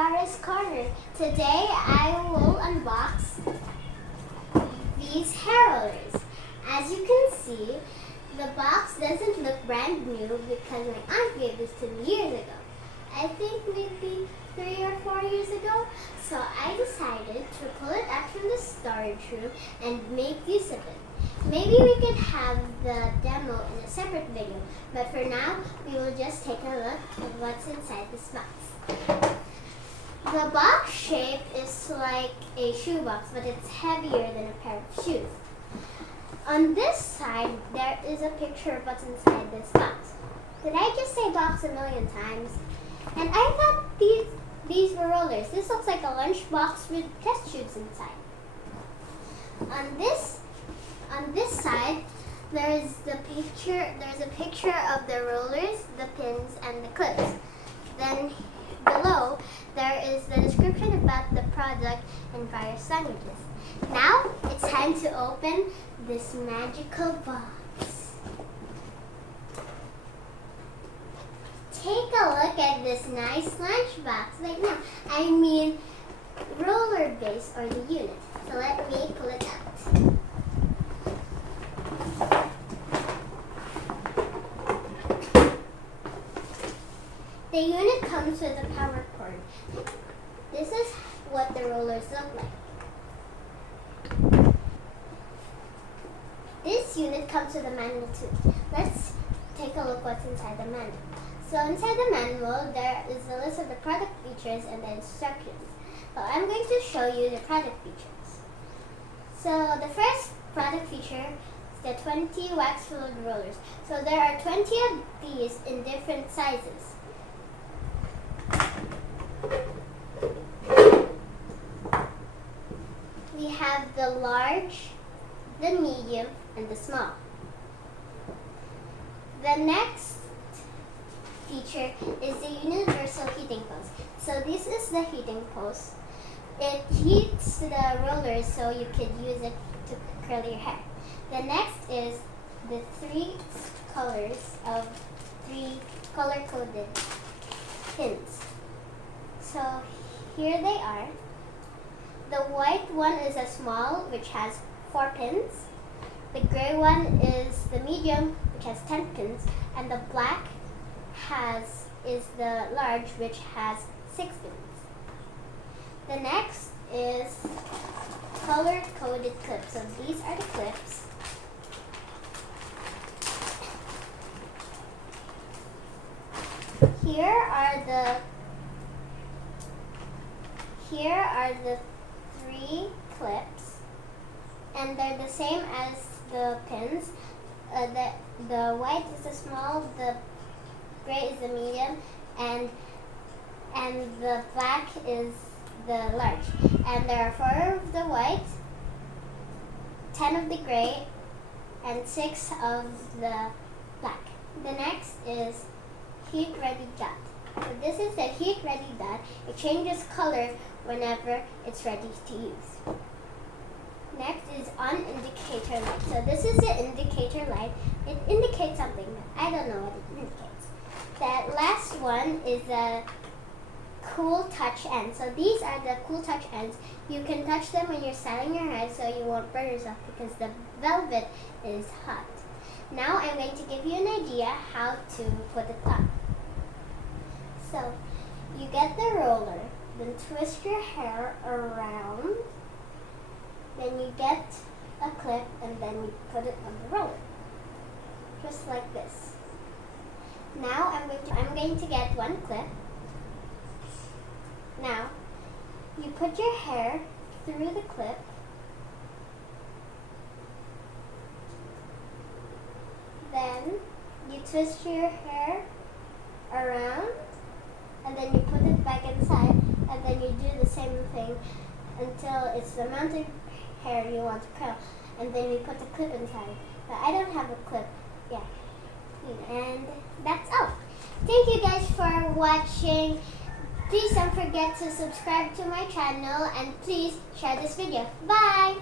Yajra's Corner. Today I will unbox these hair rollers. As you can see, the box doesn't look brand new because my aunt gave this to me years ago. I think maybe 3 or 4 years ago. So I decided to pull it out from the storage room and make use of it. Maybe we could have the demo in a separate video, but for now, we will just take a look at what's inside this box. The box shape is like a shoebox, but it's heavier than a pair of shoes. On this side, there is a picture of what's inside this box. Did I just say box a million times? And I thought these were rollers. This looks like a lunch box with test tubes inside. On this side, there's a picture of the rollers, the pins, and the clips. Then below, there is the description about the product in various languages. Now, it's time to open this magical box. Take a look at this nice lunch box right now. I mean, roller base or the unit. So let me pull it out. The unit comes with a power cord. This is what the rollers look like. This unit comes with a manual too. Let's take a look what's inside the manual. So inside the manual, there is a list of the product features and the instructions. So I'm going to show you the product features. So the first product feature is the 20 wax-filled rollers. So there are 20 of these in different sizes. We have the large, the medium, and the small. The next feature is the universal heating post. So this is the heating post. It heats the rollers so you could use it to curl your hair. The next is the 3 colors of 3 color-coded pins. So here they are. The white one is a small, which has 4 pins. The gray one is the medium, which has 10 pins. And the black is the large, which has 6 pins. The next is color-coded clips. So these are the clips. Here are the 3 clips, and they're the same as the pins. The white is the small, the gray is the medium, and the black is the large. And there are 4 of the white, 10 of the gray, and 6 of the black. The next is heat ready dot. So this is the heat ready dot. It changes color whenever it's ready to use. Next is on indicator light. So this is the indicator light. It indicates something, but I don't know what it indicates. That last one is a cool touch end. So these are the cool touch ends. You can touch them when you're styling your hair so you won't burn yourself because the velvet is hot. Now I'm going to give you an idea how to put it on. So you get the roller, then twist your hair around, then you get a clip, and then you put it on the roller, just like this. Now I'm going to get one clip. Now you put your hair through the clip, then you twist your hair around, and then you put it back inside, and then you do the same thing until it's the amount of hair you want to curl, and then you put the clip inside. But I don't have a clip yet. And that's all. Thank you guys for watching. Please don't forget to subscribe to my channel, and please share this video. Bye!